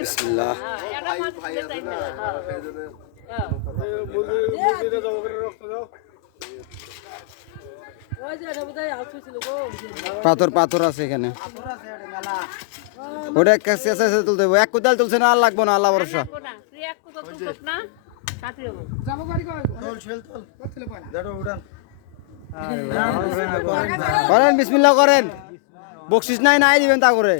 বিসমিল্লাহ। পাথর পাথর আছে এখানে। ওটা এক কাছে কাছে তুলতে হবে। এক কোদাল তুলছে না আর লাগবো না আল্লাহ ভরসা। করেন বিসমিল্লাহ করেন। বকশিস নাই নাই দিবেন তা করে।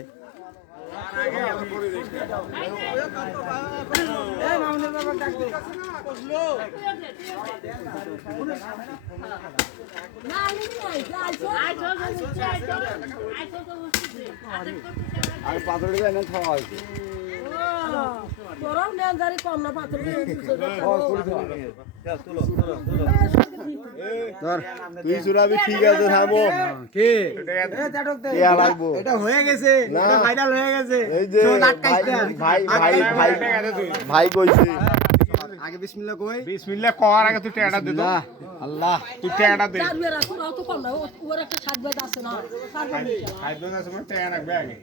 আর পাথর দিবে এনে খাওয়া হয়েছে। তোরাও নেন কম না পাথর ধর তুই চুরাবি ঠিক আছে থামো। কি? ইয়া লাগবো। এটা হয়ে গেছে না। ফাইনাল হয়ে গেছে। এই যে ভাই ভাই ভাই ভাই ভাই কইছে। আগে বিসমিল্লাহ কই? বিসমিল্লাহ করার আগে তুই টেয়াটা দে তো। আল্লাহ আল্লাহ। তুই টেয়াটা দে। চার বেড়া তোরাও তো কম না ওর একটা সাত আছে রাখবে আগে।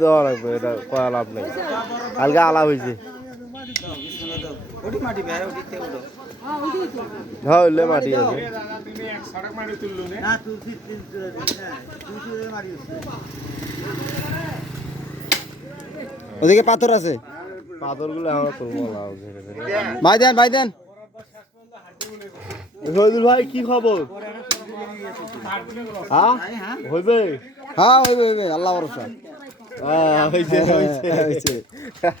দেওয়া লাগবে এটা করা লাভ নেই। কালকে আলাপ হয়েছে। হ্যাঁ। হ্যাঁ ওইলে মাটি আছে। এ দাদা তুমি এক সড়ক মারি তুললু নে ওদিকে পাথর আছে? পাথরগুলো আমার তুলবো ভাই দেন ভাই দেন। শহীদুল ভাই কি খবর? হ্যাঁ? হইবে হ্যাঁ হইবে হইবে আল্লাহ ভরসা। হ্যাঁ হয়েছে হয়েছে হয়েছে।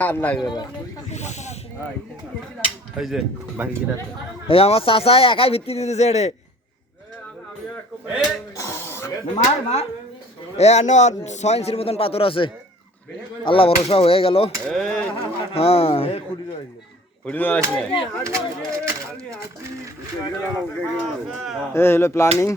আর লাগবে না বাকি এই আমার চাচাই একাই ভিত্তি দিতেছে এড়ে। এ আনো ছয় ইঞ্চির মতন পাথর আছে। আল্লাহ ভরসা হয়ে গেল। হ্যাঁ। এই হলো প্ল্যানিং